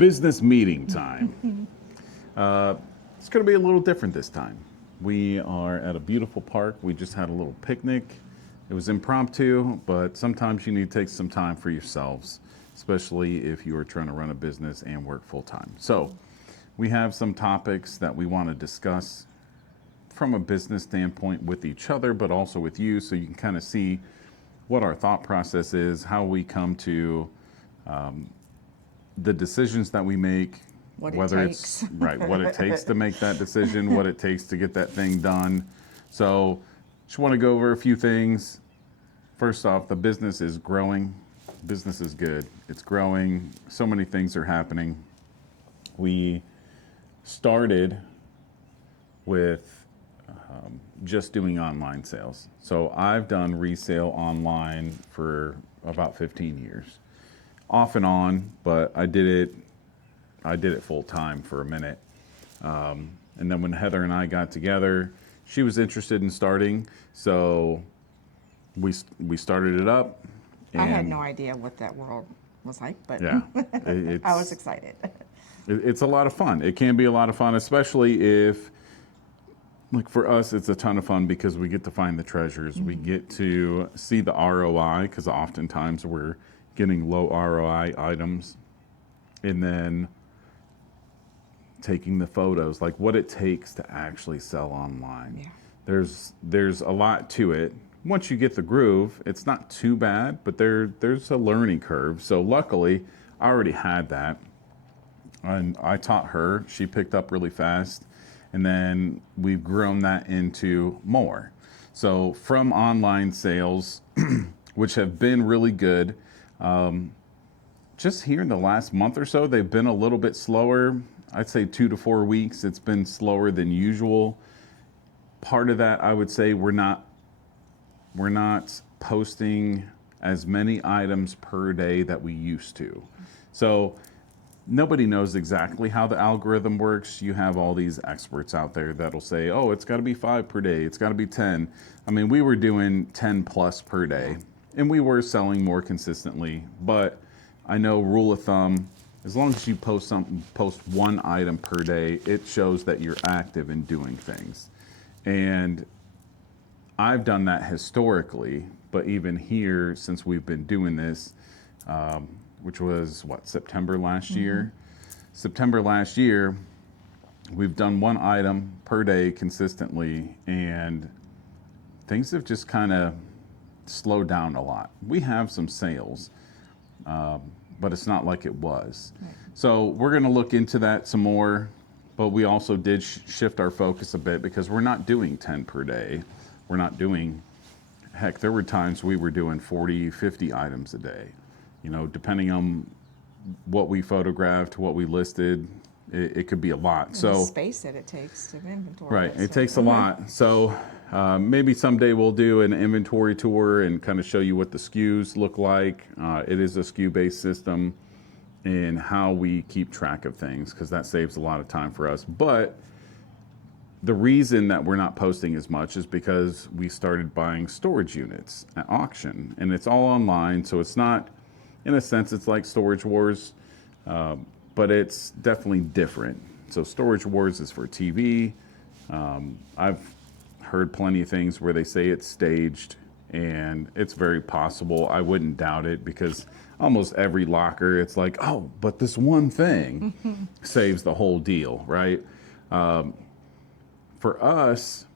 business meeting time. It's going to be a little different this time. We are at a beautiful park. We just had a little picnic. It was impromptu, but sometimes you need to take some time for yourselves, especially if you are trying to run a business and work full time. So we have some topics that we want to discuss from a business standpoint with each other, but also with you, so you can kind of see what our thought process is, how we come to the decisions that we make, whether it's right, what it takes to make that decision, what it takes to get that thing done. So just want to go over a few things. First off, the business is growing. Business is good. It's growing. So many things are happening. We started with just doing online sales. So I've done resale online for about 15 years, off and on, but I did it full time for a minute. And then when Heather and I got together, she was interested in starting, so we started it up. I had no idea what that world was like, but yeah, I was excited. It's a lot of fun. It can be a lot of fun, especially if, like for us, it's a ton of fun because we get to find the treasures. Mm-hmm. We get to see the ROI, because oftentimes we're getting low ROI items, and then taking the photos, like what it takes to actually sell online. Yeah. There's a lot to it. Once you get the groove, it's not too bad, but there's a learning curve. So luckily, I already had that, and I taught her. She picked up really fast, and then we've grown that into more. So from online sales, which have been really good, just here in the last month or so, they've been a little bit slower. I'd say 2 to 4 weeks. It's been slower than usual. Part of that, I would say, we're not posting as many items per day that we used to. So nobody knows exactly how the algorithm works. You have all these experts out there that'll say, oh, it's got to be 5 per day. It's got to be 10. I mean, we were doing 10 plus per day, and we were selling more consistently. But I know, rule of thumb, as long as you post one item per day, it shows that you're active in doing things. And I've done that historically, but even here, since we've been doing this, which was September last year? September last year, we've done one item per day consistently, and things have just kind of slowed down a lot. We have some sales, but it's not like it was. Right. So we're going to look into that some more, but we also did shift our focus a bit, because we're not doing 10 per day. We're not doing, heck, there were times we were doing 40, 50 items a day. You know, depending on what we photographed, what we listed, it could be a lot. And so the space that it takes to inventory. Right, it takes a lot. So maybe someday we'll do an inventory tour and kind of show you what the SKUs look like. It is a SKU-based system, and how we keep track of things, because that saves a lot of time for us. But the reason that we're not posting as much is because we started buying storage units at auction, and it's all online. So it's not, in a sense, it's like Storage Wars, but it's definitely different. So Storage Wars is for TV. I've heard plenty of things where they say it's staged, and it's very possible. I wouldn't doubt it, because almost every locker, it's like, oh, but this one thing saves the whole deal, right? For us,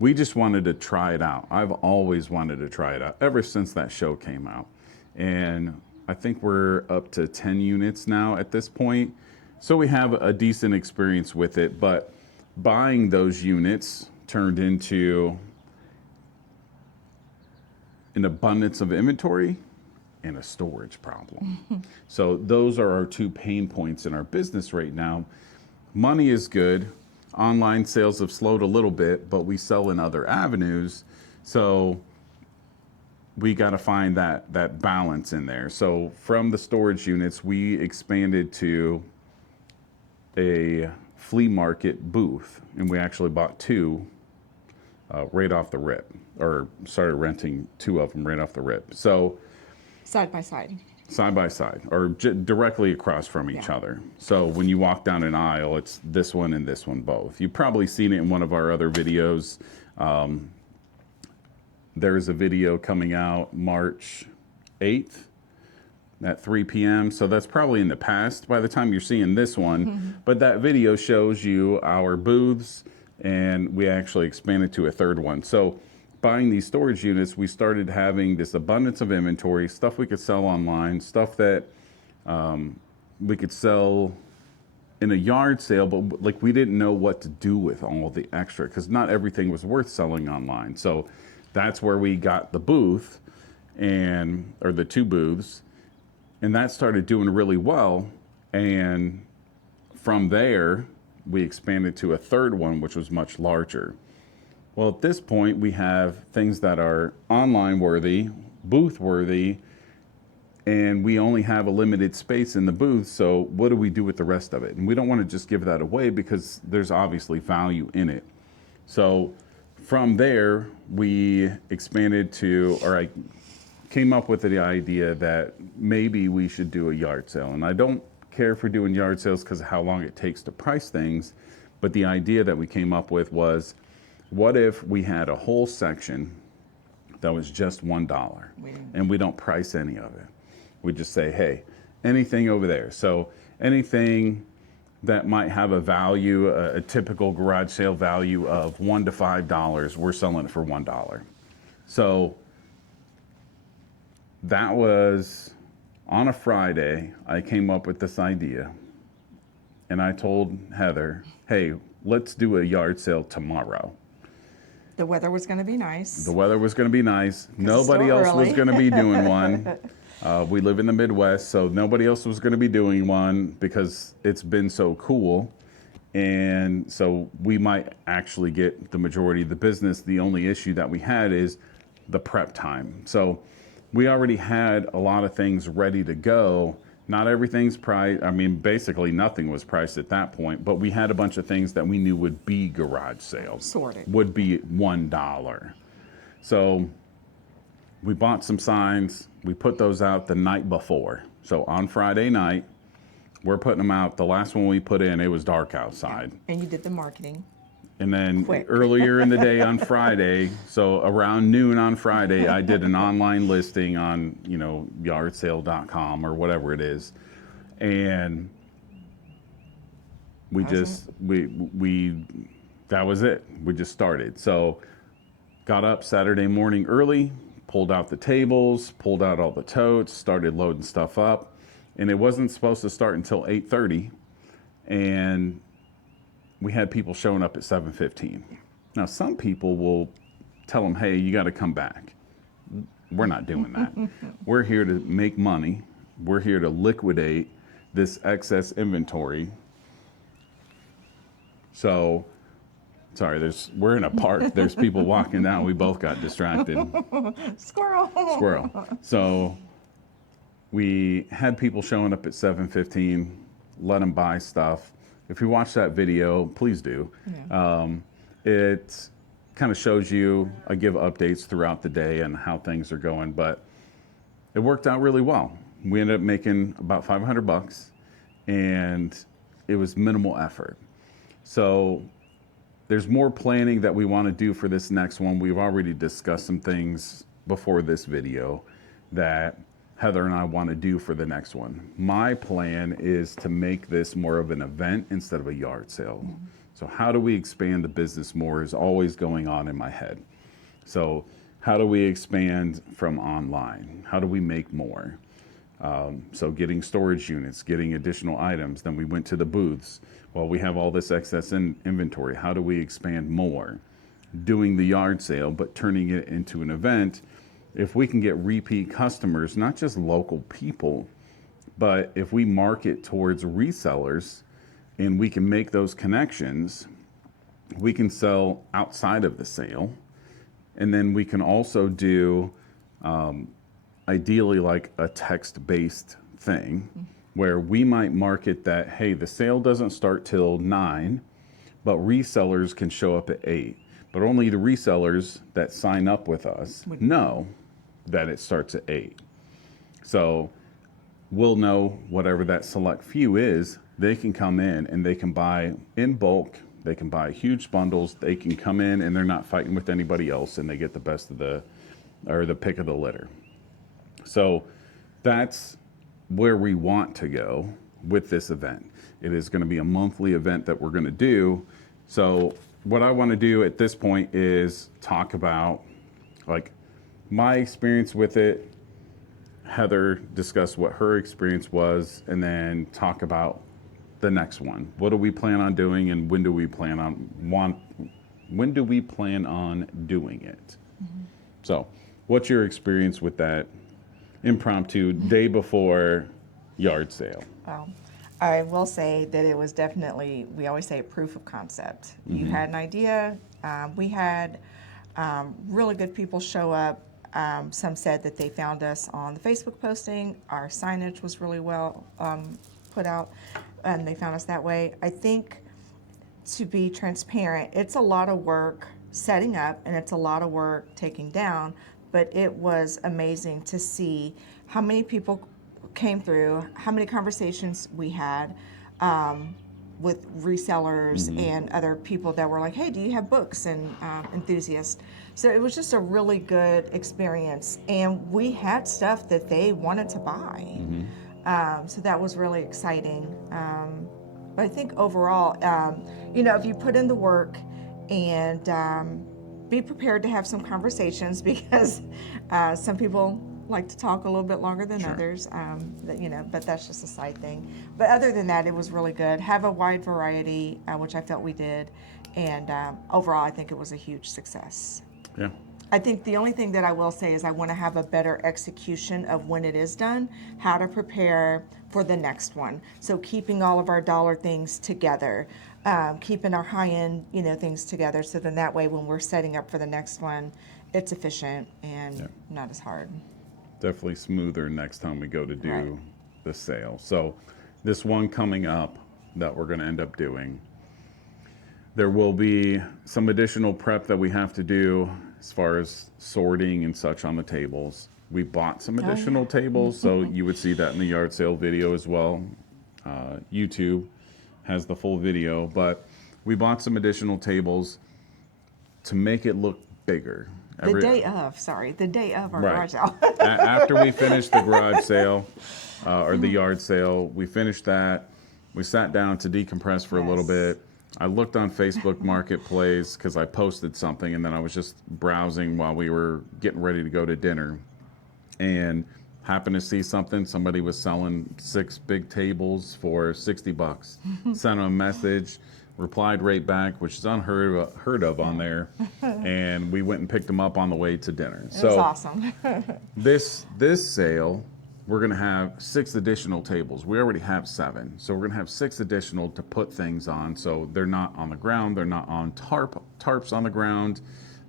we just wanted to try it out. I've always wanted to try it out ever since that show came out. And I think we're up to 10 units now at this point. So we have a decent experience with it, but buying those units turned into an abundance of inventory and a storage problem. So those are our 2 pain points in our business right now. Money is good. Online sales have slowed a little bit, but we sell in other avenues. So we got to find that balance in there. So from the storage units, we expanded to a flea market booth, and we actually bought 2 right off the rip, or started renting 2 of them right off the rip. So side by side. side by side or directly across from each Yeah. other. So when you walk down an aisle, it's this one and this one both. You've probably seen it in one of our other videos. There's a video coming out March 8th at 3 p.m. So that's probably in the past by the time you're seeing this one. But that video shows you our booths, and we actually expanded to a third one. So buying these storage units, we started having this abundance of inventory, stuff we could sell online, stuff that we could sell in a yard sale, but like we didn't know what to do with all the extra because not everything was worth selling online. So that's where we got the booth or the two booths, and that started doing really well. And from there, we expanded to a third one, which was much larger. Well, at this point, we have things that are online worthy, booth worthy, and we only have a limited space in the booth. So what do we do with the rest of it? And we don't want to just give that away because there's obviously value in it. So from there, we expanded to, or I came up with the idea that maybe we should do a yard sale. And I don't care for doing yard sales because of how long it takes to price things. But the idea that we came up with was, what if we had a whole section that was just $1 and we don't price any of it? We just say, hey, anything over there. So anything that might have a value, a typical garage sale value of $1 to $5, we're selling it for $1. So that was on a Friday. I came up with this idea, and I told Heather, hey, let's do a yard sale tomorrow. The weather was going to be nice. The weather was going to be nice. Nobody still else was early. going to be doing one. We live in the Midwest, so nobody else was going to be doing one because it's been so cool. And so we might actually get the majority of the business. The only issue that we had is the prep time. So we already had a lot of things ready to go. Not everything's priced. I mean, basically nothing was priced at that point, but we had a bunch of things that we knew would be garage sales. Sorted. Would be $1. So we bought some signs. We put those out the night before. So on Friday night, we're putting them out. The last one we put in, it was dark outside. And you did the marketing. And then Quick. earlier in the day on Friday, so around noon on Friday, I did an online listing on, yardsale.com or whatever it is. And we just, we that was it. We just started. So got up Saturday morning early, pulled out the tables, pulled out all the totes, started loading stuff up. And it wasn't supposed to start until 8:30. And we had people showing up at 7:15. Now, some people will tell them, hey, you got to come back. We're not doing that. We're here to make money. We're here to liquidate this excess inventory. So, sorry, we're in a park. There's people walking down. We both got distracted. Squirrel. So we had people showing up at 7:15, let them buy stuff. If you watch that video, please do. Yeah. It kind of shows you, I give updates throughout the day and how things are going, but it worked out really well. We ended up making about $500 and it was minimal effort. So there's more planning that we want to do for this next one. We've already discussed some things before this video that Heather and I want to do for the next one. My plan is to make this more of an event instead of a yard sale. Mm-hmm. So how do we expand the business more is always going on in my head. So how do we expand from online? How do we make more? So getting storage units, getting additional items. Then we went to the booths. Well, we have all this excess inventory. How do we expand more? Doing the yard sale, but turning it into an event. If we can get repeat customers, not just local people, but if we market towards resellers and we can make those connections, we can sell outside of the sale. And then we can also do, ideally, like a text-based thing where we might market that, hey, the sale doesn't start till 9, but resellers can show up at 8. But only the resellers that sign up with us know that it starts at 8. So we'll know whatever that select few is. They can come in and they can buy in bulk. They can buy huge bundles. They can come in and they're not fighting with anybody else, and they get the best of the pick of the litter. So that's where we want to go with this event. It is going to be a monthly event that we're going to do. So what I want to do at this point is talk about like my experience with it. Heather discuss what her experience was, and then talk about the next one. What do we plan on doing, and when do we plan on doing it? Mm-hmm. So, what's your experience with that impromptu day before yard sale? Well, I will say that it was definitely, we always say, a proof of concept. Mm-hmm. You had an idea. We had really good people show up. Some said that they found us on the Facebook posting. Our signage was really well put out, and they found us that way. I think, to be transparent, it's a lot of work setting up, and it's a lot of work taking down, but it was amazing to see how many people came through, how many conversations we had with resellers mm-hmm. and other people that were like, hey, do you have books, and enthusiasts. So it was just a really good experience, and we had stuff that they wanted to buy. Mm-hmm. So that was really exciting. But I think overall, if you put in the work and be prepared to have some conversations, because some people like to talk a little bit longer than sure. others, but that's just a side thing. But other than that, it was really good. Have a wide variety, which I felt we did, and overall, I think it was a huge success. Yeah. I think the only thing that I will say is I want to have a better execution of when it is done, how to prepare for the next one. So keeping all of our dollar things together, keeping our high-end, things together, so then that way when we're setting up for the next one, it's efficient and not as hard. Definitely smoother next time we go to do right. the sale. So this one coming up that we're going to end up doing, there will be some additional prep that we have to do as far as sorting and such on the tables. We bought some additional tables, so you would see that in the yard sale video as well. YouTube has the full video, but we bought some additional tables to make it look bigger. The day of our right. garage sale. After we finished the garage sale, or the yard sale, we finished that. We sat down to decompress for a little bit. I looked on Facebook Marketplace because I posted something, and then I was just browsing while we were getting ready to go to dinner, and happened to see something. Somebody was selling 6 big tables for $60. Sent them a message, replied right back, which is unheard of on there, and we went and picked them up on the way to dinner. It was awesome. this sale, we're going to have 6 additional tables. We already have 7, so we're going to have 6 additional to put things on. So they're not on the ground, they're not on tarps on the ground.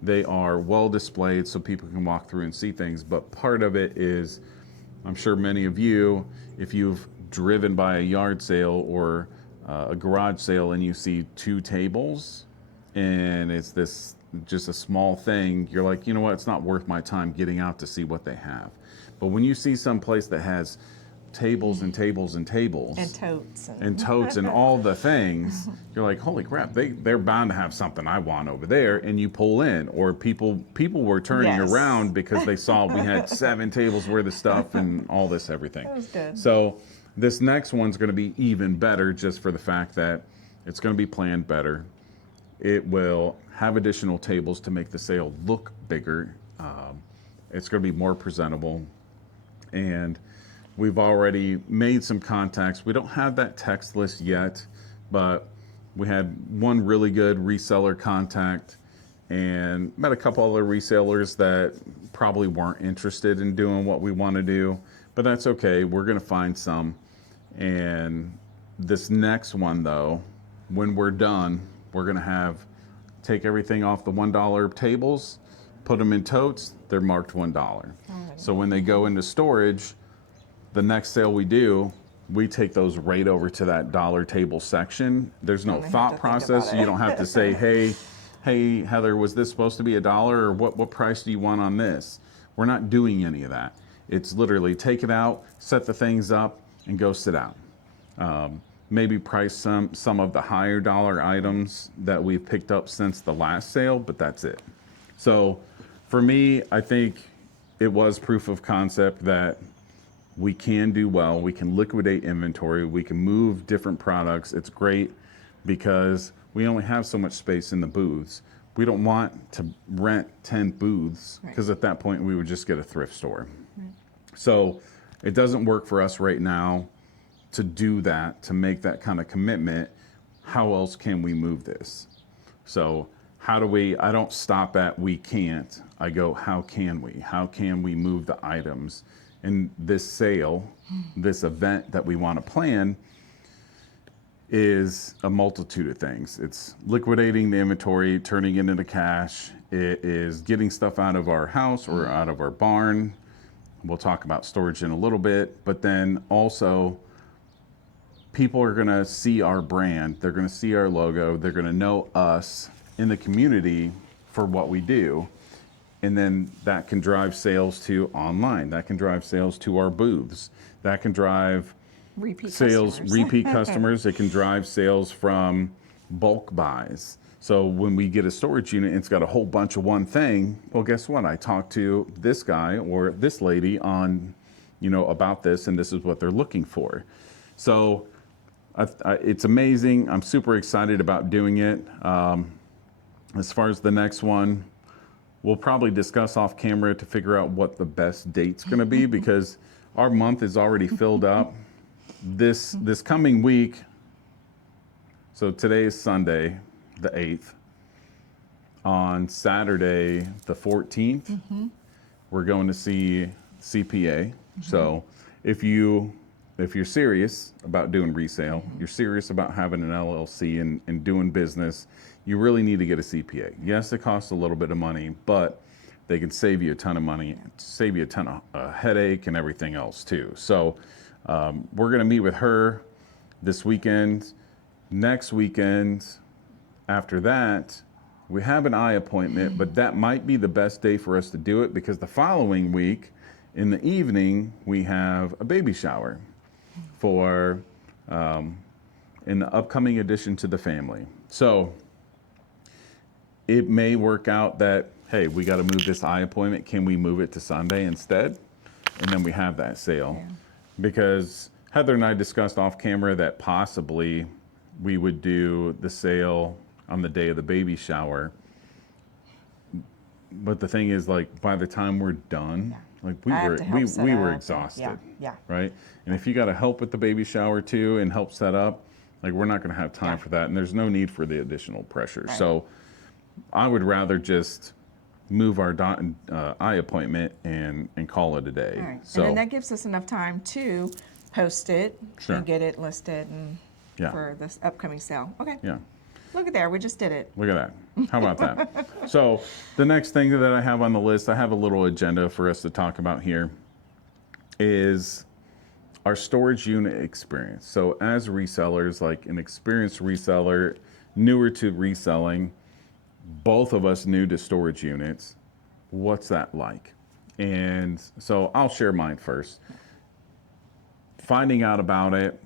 They are well displayed so people can walk through and see things. But part of it is, I'm sure many of you, if you've driven by a yard sale or a garage sale and you see 2 tables and it's this just a small thing, you're like, you know what, it's not worth my time getting out to see what they have. But when you see some place that has tables and tables and tables and totes and all the things, you're like, holy crap, they're bound to have something I want over there, and you pull in. Or people were turning around because they saw we had 7 tables worth of stuff and all this everything. That was good. So this next one's going to be even better, just for the fact that it's going to be planned better. It will have additional tables to make the sale look bigger. It's going to be more presentable. And we've already made some contacts. We don't have that text list yet, but we had one really good reseller contact and met a couple other resellers that probably weren't interested in doing what we want to do, but that's okay. We're going to find some. And this next one, though, when we're done, we're going to take everything off the $1 tables, put them in totes. They're marked $1. So when they go into storage, the next sale we do, we take those right over to that dollar table section. There's no thought process. You don't have to say, hey, Heather, was this supposed to be $1, or what price do you want on this? We're not doing any of that. It's literally take it out, set the things up, and go sit down. Maybe price some of the higher dollar items that we've picked up since the last sale, but that's it. So for me, I think it was proof of concept that we can do well. We can liquidate inventory. We can move different products. It's great because we only have so much space in the booths. We don't want to rent 10 booths because at that point we would just get a thrift store. So it doesn't work for us right now to do that, to make that kind of commitment. How else can we move this? So how do we, I don't stop at we can't. I go, how can we? How can we move the items? And this sale, this event that we want to plan is a multitude of things. It's liquidating the inventory, turning it into cash. It is getting stuff out of our house or out of our barn. We'll talk about storage in a little bit, but then also people are going to see our brand. They're going to see our logo. They're going to know us in the community for what we do. And then that can drive sales to online. That can drive sales to our booths. That can drive Repeat sales, customers. repeat customers. It can drive sales from bulk buys. So when we get a storage unit and it's got a whole bunch of one thing, well, guess what? I talked to this guy or this lady on, about this, and this is what they're looking for. So it's amazing. I'm super excited about doing it. As far as the next one, we'll probably discuss off camera to figure out what the best date's going to be because our month is already filled up. This coming week, so today is Sunday, the 8th. On Saturday, the 14th, we're going to see CPA. So if you're serious about doing resale, you're serious about having an LLC and doing business, you really need to get a CPA. Yes, it costs a little bit of money, but they can save you a ton of money, save you a ton of headache and everything else too. So we're going to meet with her this weekend. Next weekend, after that, we have an eye appointment, but that might be the best day for us to do it because the following week in the evening, we have a baby shower for an upcoming addition to the family. So it may work out that, hey, we got to move this eye appointment. Can we move it to Sunday instead? And then we have that sale. Yeah. Because Heather and I discussed off camera that possibly we would do the sale on the day of the baby shower. But the thing is, like, by the time we're done, like we were exhausted. Yeah. Right? And if you got to help with the baby shower too and help set up, like we're not going to have time for that. And there's no need for the additional pressure. Right. So I would rather just move our eye appointment and call it a day. All right. So, and then that gives us enough time to post it and get it listed and for this upcoming sale. Okay. Yeah. Look at there. We just did it. Look at that. How about that? So the next thing that I have on the list, I have a little agenda for us to talk about here, is our storage unit experience. So as resellers, like an experienced reseller, newer to reselling, both of us new to storage units, what's that like? And so I'll share mine first. Finding out about it,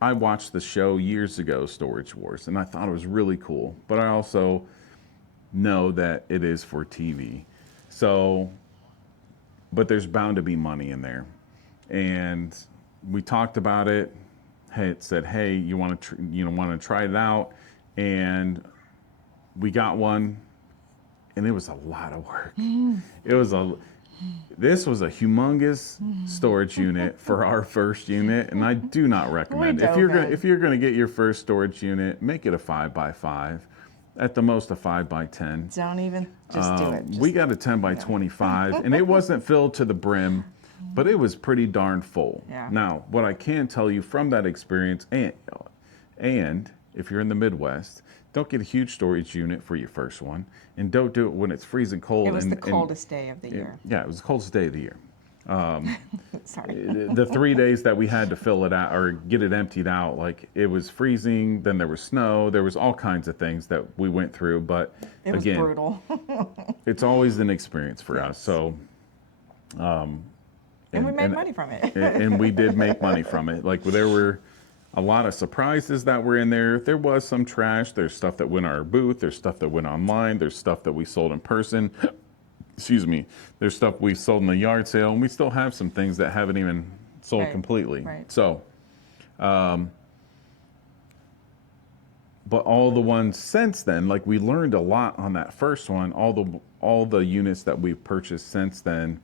I watched the show years ago, Storage Wars, and I thought it was really cool. But I also know that it is for TV. So, but there's bound to be money in there. And we talked about it. It said, hey, you want to try it out? And we got one, and it was a lot of work. This was a humongous storage unit for our first unit, and I do not recommend it. If you're gonna get your first storage unit, make it a 5x5, at the most a 5x10. Don't even just do it. We got a 10x25, and it wasn't filled to the brim, but it was pretty darn full. Yeah. Now, what I can tell you from that experience, and if you're in the Midwest, don't get a huge storage unit for your first one, and don't do it when it's freezing cold. It was the coldest day of the year. Yeah, it was the coldest day of the year. Sorry. The 3 days that we had to fill it out or get it emptied out, like it was freezing, then there was snow, there was all kinds of things that we went through, but it was again, brutal. it's always an experience for us. So And we made money from it. And we did make money from it. Like there were a lot of surprises that were in there. There was some trash. There's stuff that went on our booth. There's stuff that went online. There's stuff that we sold in person. Excuse me. There's stuff we sold in the yard sale, and we still have some things that haven't even sold completely. Right. So, but all the ones since then, like we learned a lot on that first one. All the units that we've purchased since then,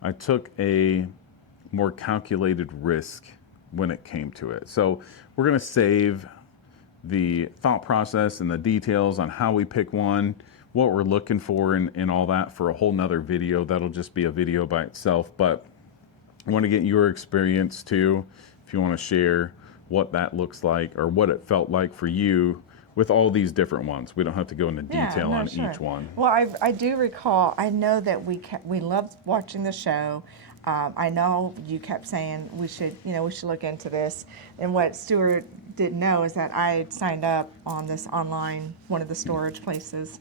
I took a more calculated risk when it came to it. So we're going to save the thought process and the details on how we pick one, what we're looking for, and all that for a whole nother video. That'll just be a video by itself. But I want to get your experience too, if you want to share what that looks like or what it felt like for you with all these different ones. We don't have to go into detail on each one. Well, I do recall, I know that we loved watching the show. I know you kept saying we should look into this. And what Stewart didn't know is that I had signed up on this online, one of the storage places,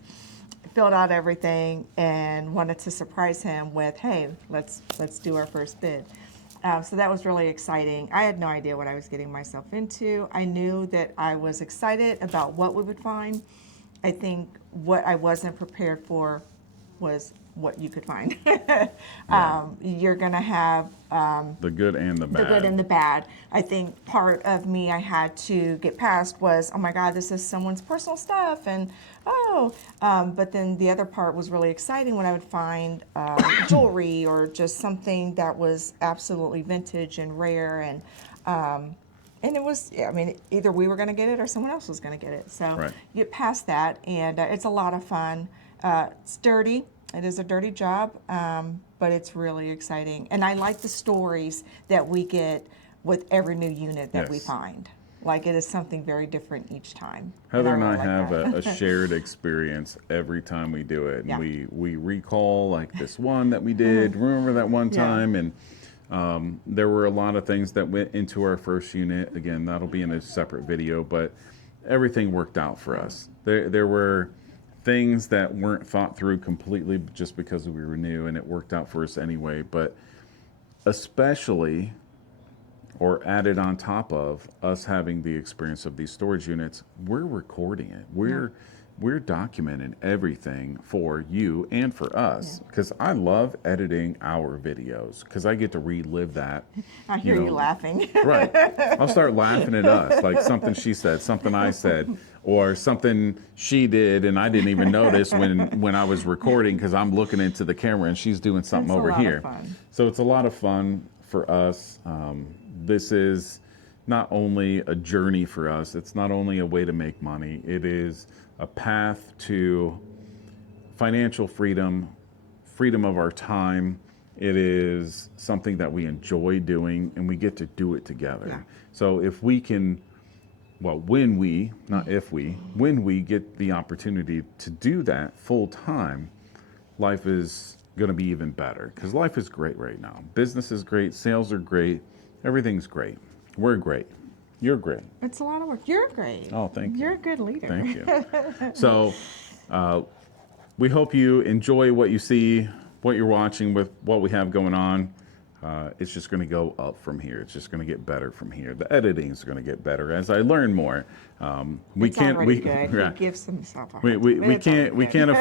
filled out everything, and wanted to surprise him with, hey, let's do our first bid. So that was really exciting. I had no idea what I was getting myself into. I knew that I was excited about what we would find. I think what I wasn't prepared for was what you could find. You're going to have the good and the bad. The good and the bad. I think part of me I had to get past was, oh my God, this is someone's personal stuff, and but then the other part was really exciting when I would find jewelry or just something that was absolutely vintage and rare, and it was, I mean, either we were going to get it or someone else was going to get it. So you get past that, and it's a lot of fun. It's dirty. It is a dirty job, but it's really exciting. And I like the stories that we get with every new unit that we find. Like, it is something very different each time. Heather and I have a shared experience every time we do it. And we recall, like, this one that we did. Remember that one time? And there were a lot of things that went into our first unit. Again, that'll be in a separate video, but everything worked out for us. There were things that weren't thought through completely just because we were new, and it worked out for us anyway. But especially, or added on top of us having the experience of these storage units, we're recording it. We're documenting everything for you and for us, because I love editing our videos because I get to relive that. I hear you laughing. Right. I'll start laughing at us, like something she said, something I said, or something she did and I didn't even notice when I was recording, because I'm looking into the camera and she's doing something over here. Of fun. So it's a lot of fun for us. This is not only a journey for us, it's not only a way to make money, it is a path to financial freedom, freedom of our time. It is something that we enjoy doing, and we get to do it together. Yeah. So if we can, well, when we get the opportunity to do that full time, life is going to be even better, because life is great right now. Business is great, sales are great, everything's great. We're great. You're great. It's a lot of work. You're great. Oh, thank you. You're a good leader. Thank you. So we hope you enjoy what you see, what you're watching with what we have going on. It's just going to go up from here. It's just going to get better from here. The editing is going to get better as I learn more. We can't. He gives himself. We can't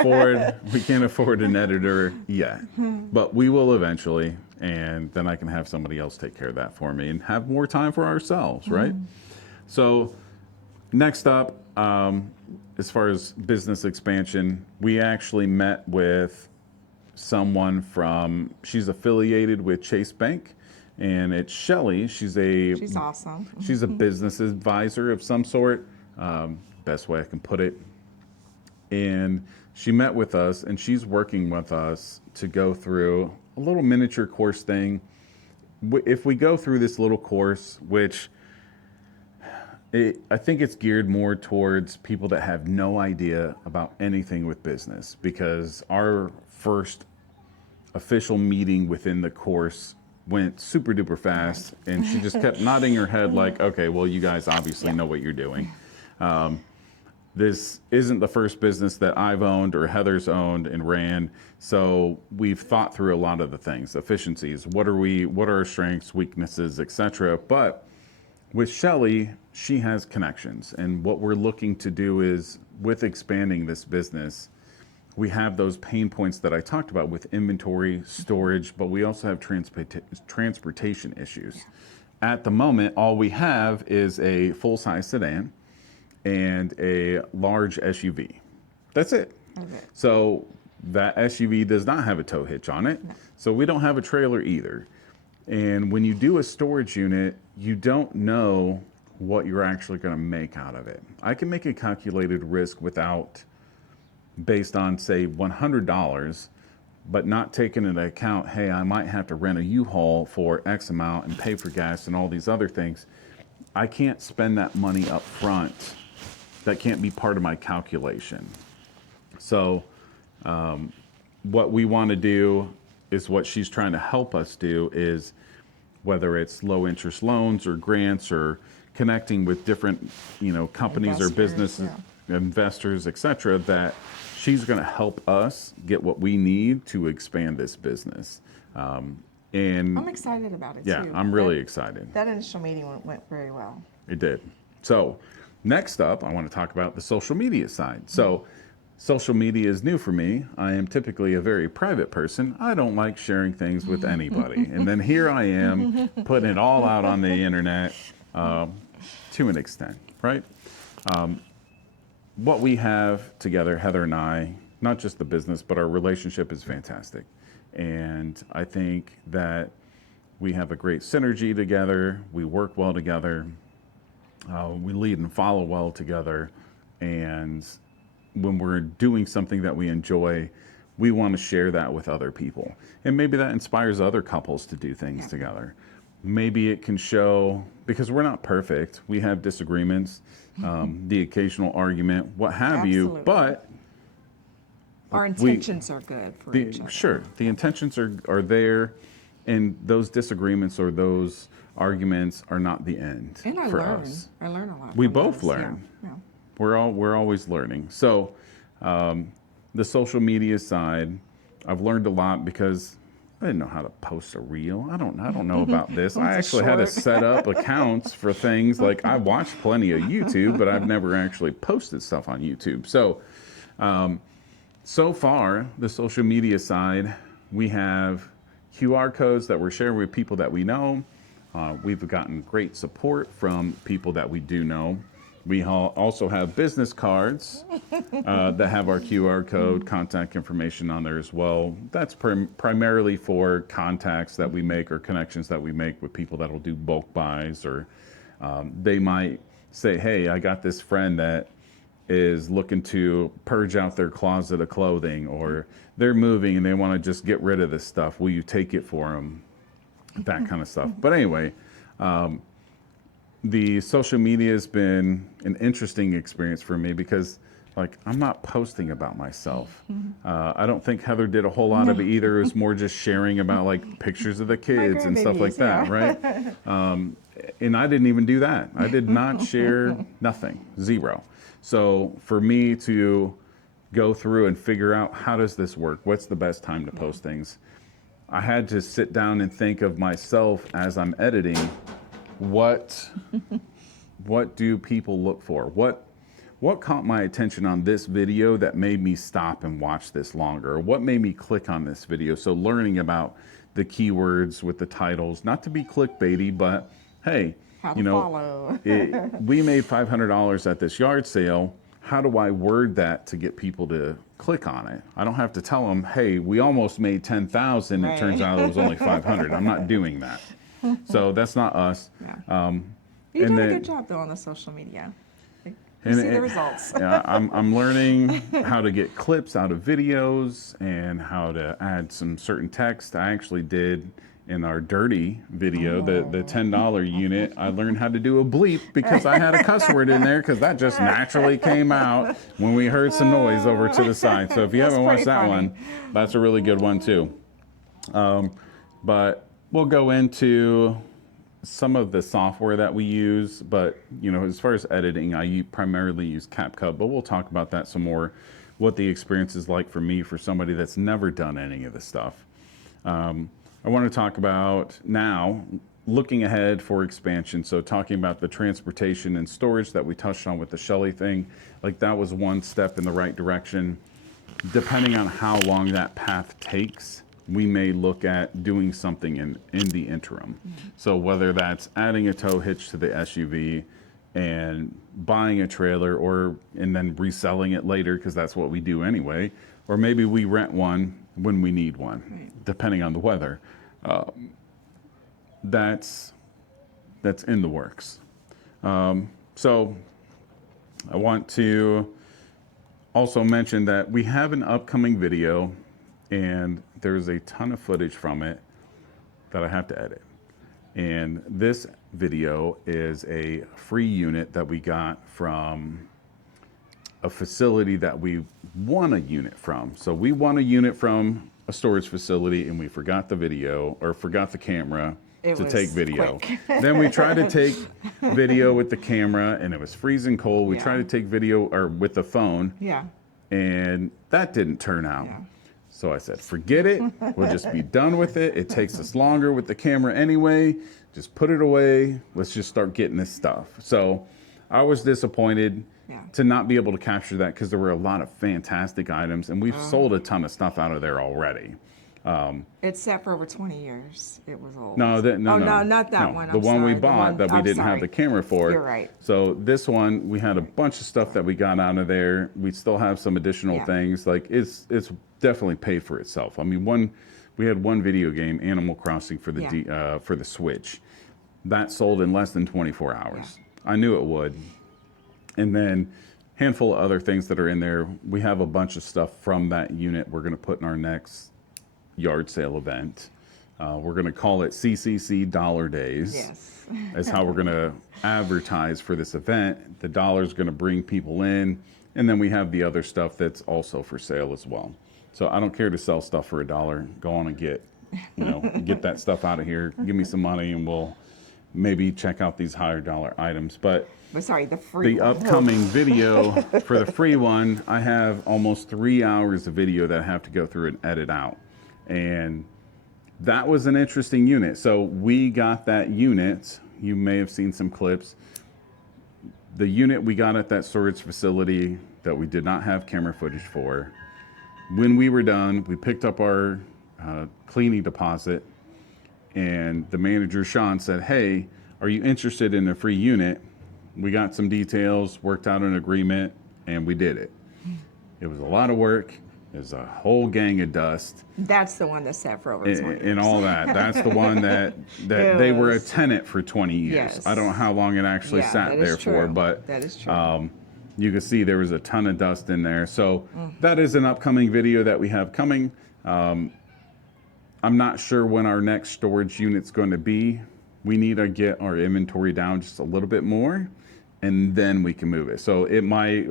afford an editor yet, but we will eventually. And then I can have somebody else take care of that for me and have more time for ourselves, right? So next up, as far as business expansion, we actually met with someone she's affiliated with Chase Bank, and it's Shelly. She's awesome. She's a business advisor of some sort, best way I can put it. And she met with us, and she's working with us to go through a little miniature course thing. If we go through this little course, which I think it's geared more towards people that have no idea about anything with business, because our first official meeting within the course went super duper fast, and she just kept nodding her head like, okay, well, you guys obviously know what you're doing. this isn't the first business that I've owned or Heather's owned and ran. So we've thought through a lot of the things, efficiencies, what are our strengths, weaknesses, etc. But with Shelly, she has connections. And what we're looking to do is, with expanding this business, we have those pain points that I talked about with inventory, storage, but we also have transportation issues. At the moment, all we have is a full-size sedan and a large SUV. That's it. Okay. So that SUV does not have a tow hitch on it. No. So we don't have a trailer either. And when you do a storage unit, you don't know what you're actually going to make out of it. I can make a calculated risk based on, say, $100, but not taking into account, hey, I might have to rent a U-Haul for X amount and pay for gas and all these other things. I can't spend that money up front. That can't be part of my calculation. So what we want to do is what she's trying to help us do is, whether it's low interest loans or grants or connecting with different, companies or businesses, investors, etc., that she's going to help us get what we need to expand this business. And I'm excited about it yeah, too. I'm really excited. That initial meeting went very well. It did. So next up, I want to talk about the social media side. So social media is new for me. I am typically a very private person. I don't like sharing things with anybody. And then here I am putting it all out on the internet to an extent, right? What we have together, Heather and I, not just the business, but our relationship is fantastic. And I think that we have a great synergy together. We work well together. We lead and follow well together. And when we're doing something that we enjoy, we want to share that with other people. And maybe that inspires other couples to do things together. Maybe it can show, because we're not perfect, we have disagreements, the occasional argument, what have you, but our intentions are good for each other. Sure, the intentions are there, and those disagreements or those arguments are not the end And I for learn. us. I learn a lot. We from both those. learn. Yeah. We're always learning. So the social media side, I've learned a lot because I didn't know how to post a reel. I don't know about this. I actually had to set up accounts for things. Like, I watched plenty of YouTube, but I've never actually posted stuff on YouTube. So so far, the social media side, we have QR codes that we're sharing with people that we know. We've gotten great support from people that we do know. We also have business cards that have our QR code, contact information on there as well. That's primarily for contacts that we make or connections that we make with people that will do bulk buys, or they might say, hey, I got this friend that is looking to purge out their closet of clothing, or they're moving and they want to just get rid of this stuff. Will you take it for them? That kind of stuff. But anyway, the social media has been an interesting experience for me because, like, I'm not posting about myself. I don't think Heather did a whole lot of it either. It was more just sharing about, like, pictures of the kids and stuff like that, right? And I didn't even do that. I did not share nothing, zero. So for me to go through and figure out, how does this work? What's the best time to post things? I had to sit down and think of myself as I'm editing. What do people look for? What caught my attention on this video that made me stop and watch this longer? What made me click on this video? So learning about the keywords with the titles, not to be clickbaity, but hey, How to follow. we made $500 at this yard sale. How do I word that to get people to click on it? I don't have to tell them, hey, we almost made 10,000. It turns out it was only 500. I'm not doing that. So that's not us. Yeah. You did a good job though on the social media. You see the results. Yeah, I'm learning how to get clips out of videos and how to add some certain text. I actually did in our dirty video, the $10 unit. I learned how to do a bleep because I had a cuss word in there, because that just naturally came out when we heard some noise over to the side. So if you haven't watched that one, that's a really good one too. But we'll go into some of the software that we use, but as far as editing, primarily use CapCut, but we'll talk about that some more, what the experience is like for me, for somebody that's never done any of this stuff. I want to talk about now, looking ahead for expansion. So talking about the transportation and storage that we touched on with the Shelly thing, like that was one step in the right direction. Depending on how long that path takes, we may look at doing something in the interim. So whether that's adding a tow hitch to the SUV and buying a trailer, and then reselling it later, because that's what we do anyway, or maybe we rent one when we need one, depending on the weather. That's in the works. So I want to also mention that we have an upcoming video, and there's a ton of footage from it that I have to edit. And this video is a free unit that we got from a facility that we won a unit from. So we won a unit from a storage facility, and we forgot the video, or forgot the camera to take video. Then we tried to take video with the camera, and it was freezing cold. We tried to take video with the phone, and that didn't turn out. So I said, forget it. We'll just be done with it. It takes us longer with the camera anyway. Just put it away. Let's just start getting this stuff. So I was disappointed to not be able to capture that, because there were a lot of fantastic items, and we've sold a ton of stuff out of there already. It's sat for over 20 years. It was old. No, not that one. The one we bought that we didn't have the camera for. You're right. So this one, we had a bunch of stuff that we got out of there. We still have some additional things. Like it's definitely paid for itself. I mean, we had one video game, Animal Crossing, for the Switch. That sold in less than 24 hours. I knew it would. And then a handful of other things that are in there. We have a bunch of stuff from that unit we're going to put in our next yard sale event. We're going to call it CCC Dollar Days. Yes. Is how we're going to advertise for this event. The dollar's going to bring people in, and then we have the other stuff that's also for sale as well. So I don't care to sell stuff for $1. Go on and get that stuff out of here. Give me some money, and we'll maybe check out these higher dollar items. But sorry, the upcoming video for the free one, I have almost 3 hours of video that I have to go through and edit out. And that was an interesting unit. So we got that unit. You may have seen some clips. The unit we got at that storage facility that we did not have camera footage for. When we were done, we picked up our cleaning deposit, and the manager, Sean, said, "Hey, are you interested in a free unit?" We got some details, worked out an agreement, and we did it. It was a lot of work. There's a whole gang of dust. That's the one that sat for over 20 years. And all that. That's the one that they were a tenant for 20 years. Yes. I don't know how long it actually sat there for, but that is true. You can see there was a ton of dust in there. So that is an upcoming video that we have coming. I'm not sure when our next storage unit's going to be. We need to get our inventory down just a little bit more, and then we can move it. So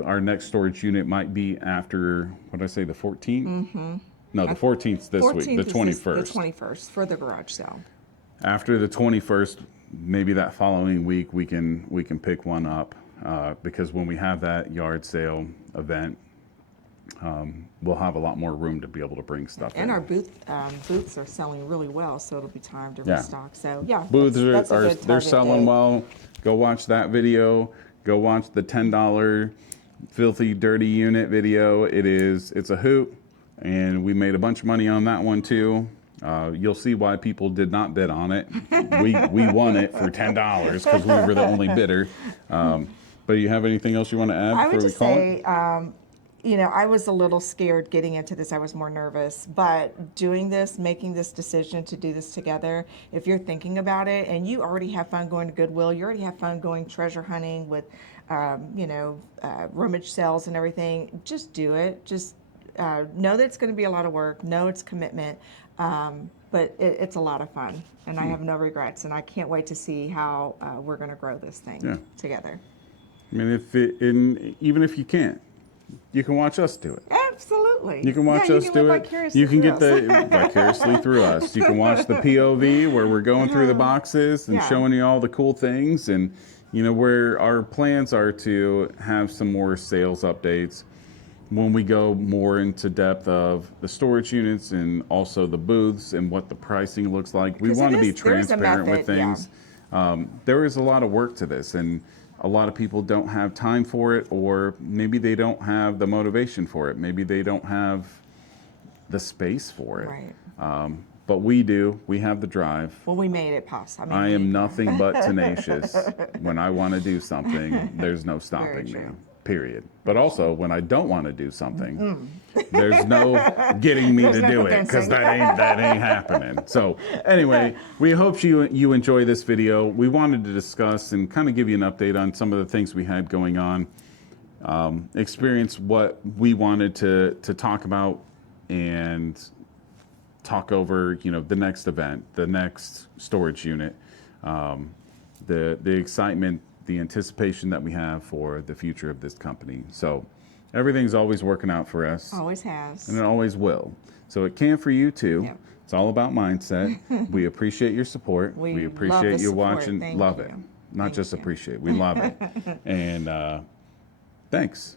our next storage unit might be after, what did I say, the 14th? Mm-hmm. No, the 14th this week, the 21st. The 21st for the garage sale. After the 21st, maybe that following week, we can pick one up, because when we have that yard sale event, we'll have a lot more room to be able to bring stuff in. And our booths are selling really well, so it'll be time to restock. So yeah, booths that's a good they're selling well. Go watch that video. Go watch the $10 filthy dirty unit video. It's a hoot, and we made a bunch of money on that one too. You'll see why people did not bid on it. We won it for $10 because we were the only bidder. But you have anything else you want to add I before would we just call say, it? I was a little scared getting into this. I was more nervous. But doing this, making this decision to do this together, if you're thinking about it and you already have fun going to Goodwill, you already have fun going treasure hunting with, rummage sales and everything, just do it. Just know that it's going to be a lot of work. Know it's commitment. But it's a lot of fun. And I have no regrets. And I can't wait to see how we're going to grow this thing together. I mean, even if you can't, you can watch us do it. Absolutely. Absolutely. You can watch Yeah, us you can do live it. vicariously You can through get the vicariously through us. You can watch the POV where we're going through the boxes and Yeah. showing you all the cool things, and where our plans are to have some more sales updates when we go more into depth of the storage units and also the booths and what the pricing looks like. We 'Cause want to be there is a transparent with method, yeah. things. There is a lot of work to this, and a lot of people don't have time for it, or maybe they don't have the motivation for it. Maybe they don't have the space for it. Right. But we do. We have the drive. Well, we made it possible. I am nothing but tenacious. When I want to do something, there's no stopping me. true. Period. But also, when I don't want to do something, there's no getting me There's to no do it, because convincing. that ain't happening. So anyway, we hope you enjoy this video. We wanted to discuss and kind of give you an update on some of the things we had going on, experience what we wanted to talk about, and talk over, the next event, the next storage unit, the excitement, the anticipation that we have for the future of this company. So everything's always working out for us, Always has. and it always will. So it can for you too. Yep. It's all about mindset. We appreciate your support. We We love appreciate the you support. watching. Thank Love you. it. Not Thank just you. appreciate. We love it. And thanks.